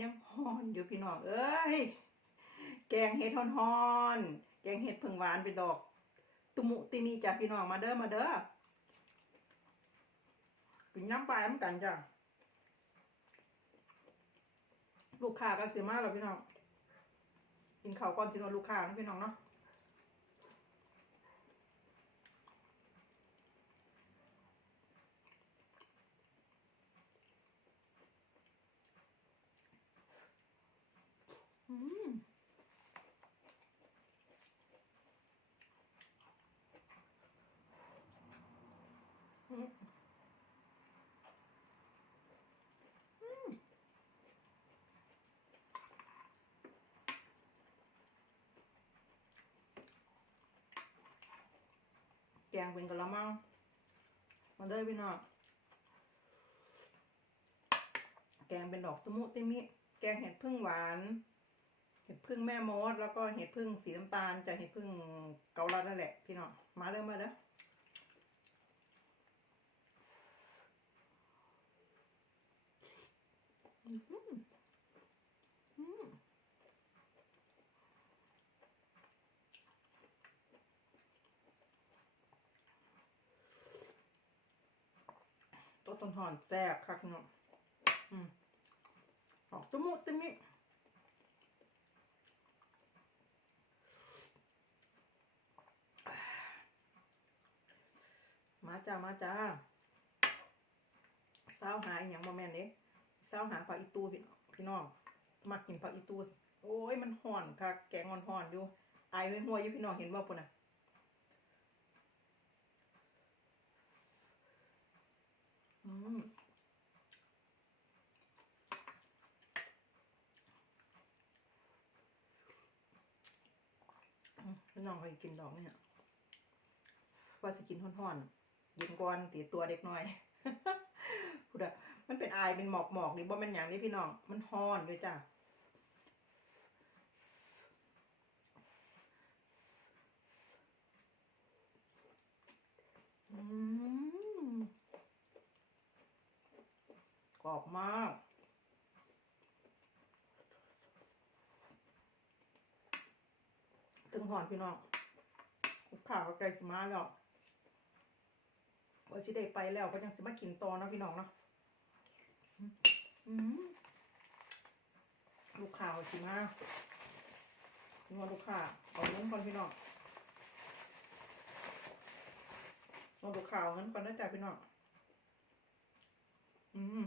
ยังฮอนอยู่พี่น้องเอ้ย แกงเห็ดฮอนฮอนแกงเห็ดผึ่งหวานไปดอก ตุมุติมีจ้ะพี่น้องมาเด้อมาเด้อกินน้ำปลาเหมือนกันจ้ะลูกค้าก็เสียมากแล้วพี่น้องกินข้าวก่อนจินวนลูกค้านะพี่น้องเนาะ อืมอืมแกงเป็นกะละมังมาเด้อพี่น้องแกงเป็นดอกตะมุติมิ แกงเห็ดพึ่งหวาน เห็ดพึ่งแม่มดแล้วก็เห็ดพึ่งสีน้ำตาลจากเห็ดพึ่งเกาลัดนั่นแหละพี่น้องมาเด้อมมาเด้อตัวต้นหอนแซ่บคักเนาะอืมอกจมูกตะมิม จ้ามาจ้าเศร้าหาอย่างบ่แม่นเด้เศร้าหาผักอีตูพี่พี่น้องมักกินผักอีตูโอ้ยมันห่อนคักแกงห่อนๆอยู่ไอไว้หัวอยู่พี่น้องเห็นบ่ปุ่นน่ะอืมพี่น้องเคยกินดอกเนี่ยว่าสิกินห่อนๆ ย็นก่อนตีตัวเด็กน้อยพูดอะมันเป็นอายเป็นหมอกหมอกนี่บ่มันอย่างนี้พี่น้อง มันหอนด้วยจ้ะอืมกรอบมาก ถึงหอนพี่น้องคุกข่าวก็ไกลสิมาแล้ว ว่าสิได้ไปแล้วก็ยังสิมากินต่อเนาะพี่น้องเนาะลูกข่าวสิมาพี่น้องลูกข่าเอาเงินก่อนพี่น้องเอาลูกข่าวเงินก่อนนะจ๊ะพี่น้องอืม